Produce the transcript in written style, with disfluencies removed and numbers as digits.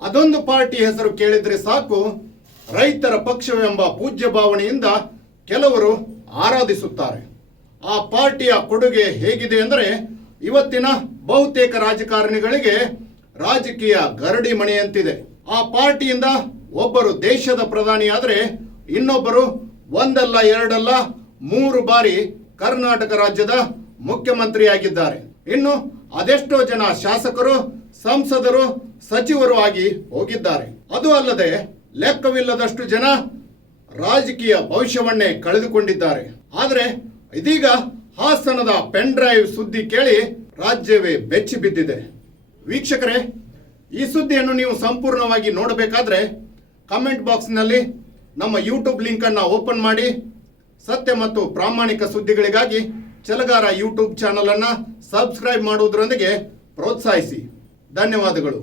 ಅದೊಂದು ಪಾರ್ಟಿ ಹೆಸರು ಕೇಳಿದ್ರೆ ಸಾಕು, ರೈತರ ಪಕ್ಷವೆಂಬ ಪೂಜ್ಯ ಭಾವನೆಯಿಂದ ಕೆಲವರು ಆರಾಧಿಸುತ್ತಾರೆ. ಆ ಪಾರ್ಟಿಯ ಕೊಡುಗೆ ಹೇಗಿದೆ ಅಂದರೆ, ಇವತ್ತಿನ ಬಹುತೇಕ ರಾಜಕಾರಣಿಗಳಿಗೆ ರಾಜಕೀಯ ಗರಡಿ ಮಣೆಯಂತಿದೆ. ಆ ಪಾರ್ಟಿಯಿಂದ ಒಬ್ಬರು ದೇಶದ ಪ್ರಧಾನಿಯಾದರೆ ಇನ್ನೊಬ್ಬರು ಒಂದಲ್ಲ ಎರಡಲ್ಲ 3 ಬಾರಿ ಕರ್ನಾಟಕ ರಾಜ್ಯದ ಮುಖ್ಯಮಂತ್ರಿಯಾಗಿದ್ದಾರೆ. ಇನ್ನು ಅದೆಷ್ಟೋ ಜನ ಶಾಸಕರು, ಸಂಸದರು, ಸಚಿವರು ಆಗಿ ಹೋಗಿದ್ದಾರೆ. ಅದು ಅಲ್ಲದೆ ಲೆಕ್ಕವಿಲ್ಲದಷ್ಟು ಜನ ರಾಜಕೀಯ ಭವಿಷ್ಯವನ್ನೇ ಕಳೆದುಕೊಂಡಿದ್ದಾರೆ. ಆದರೆ ಇದೀಗ ಹಾಸನದ ಪೆನ್ ಡ್ರೈವ್ ಸುದ್ದಿ ಕೇಳಿ ರಾಜ್ಯವೇ ಬೆಚ್ಚಿ ಬಿದ್ದಿದೆ. ವೀಕ್ಷಕರೇ, ಈ ಸುದ್ದಿಯನ್ನು ನೀವು ಸಂಪೂರ್ಣವಾಗಿ ನೋಡಬೇಕಾದ್ರೆ ಕಮೆಂಟ್ ಬಾಕ್ಸ್ನಲ್ಲಿ ನಮ್ಮ ಯೂಟ್ಯೂಬ್ ಲಿಂಕನ್ನು ಓಪನ್ ಮಾಡಿ. ಸತ್ಯ ಮತ್ತು ಪ್ರಾಮಾಣಿಕ ಸುದ್ದಿಗಳಿಗಾಗಿ ಛಲಗಾರ ಯೂಟ್ಯೂಬ್ ಚಾನಲ್ ಅನ್ನು ಸಬ್ಸ್ಕ್ರೈಬ್ ಮಾಡುವುದರೊಂದಿಗೆ ಪ್ರೋತ್ಸಾಹಿಸಿ. ಧನ್ಯವಾದಗಳು.